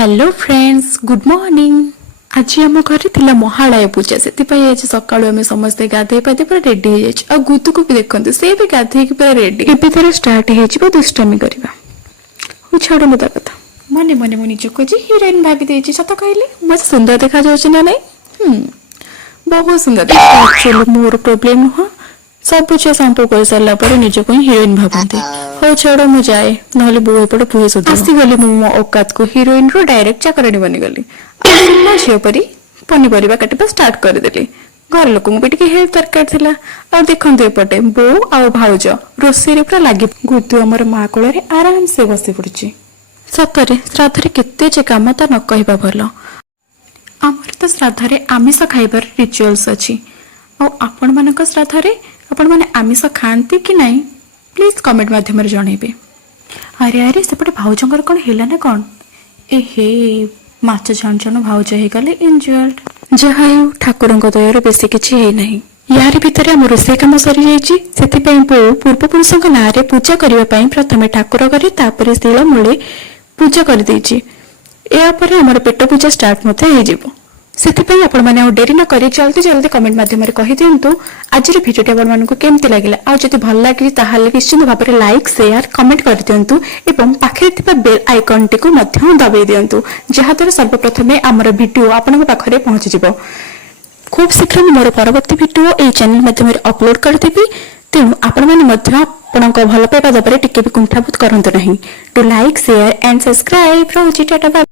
Hello friends good morning. आज आम घर थिला महालय पूजा से आज सकाळु आम समस्ते गाधे पाधे पूरा रेडी हो जाए। गुतु को भी देखते से भी गाधे पूरा रेडी एवं स्टार्ट हो दुष्टामी करवा छाड़ मुदा कथा मने मने मु निज को हिरोइन भाभी सत कहले मत सुंदर देखा ना नहीं बहुत सुंदर देखा। मोर प्रोब्लेम नुह सब छुआ संपर्क कर सारा पर निज को हिरोइन भावती हो छाड़ मु जाए ना बो एपटे पुहे सुध आसीगली मो औकात को हिरोइन रो डायरेक्ट चाकरानी बनीगली झील परी पनीपरिया काटा स्टार्ट करदेली। घर लोक भी टे हेल्प दरकार थिला। आ देखते एपटे बो आ भाउज रोषे पूरा लगे गुतु आमर माँ कोल आराम से बसी पड़ी। सतरे श्राद्धे केते जे काम ता न कहबा भल। आमर तो श्राद्धे आमिष खाइबार रिचुअल्स अच्छी। आपण मानक श्राद्धे आपण माने आमिष खाती कि नहीं प्लीज कमेंट माध्यम जनइबे। अरे अरे सेपटे भाउजंकर कौन है ना कौन ए माछ छण छण भाउज हो गले इंजुअर्ड। जहा ठाकुर दयार बेसी किसी है नहीं। यार भितर आम रोषे कम सरी जाइए बो पूर्वपुरुषों ना पूजा करने प्रथम ठाकुर घरे तापर शिल मूले पूजा कर आमर पेट पूजा स्टार्ट से डेरी न करी जल्दी जल्दी कमेंट माध्यम कही दिंतु आज भिडियो आपको केमती लगे आदि भल लगे निश्चित भाव में लाइक शेयर कमेंट कर दिंतु एवं पाखे बेल आइकन टी दबाई दिंतु जहाद्वारा सर्वप्रथमे आमर भिडियो आपण पाखे पहुंची जाव। खूब शीघ्र मोर परवर्ती भिडियो यही चैनल माध्यम अपलोड करदेवी। तेणु आपण मैंने भल पाइबा दबारे टिके भी कुंठाबोध करंतु नहीं। Do like share and subscribe. रोजी टाटा।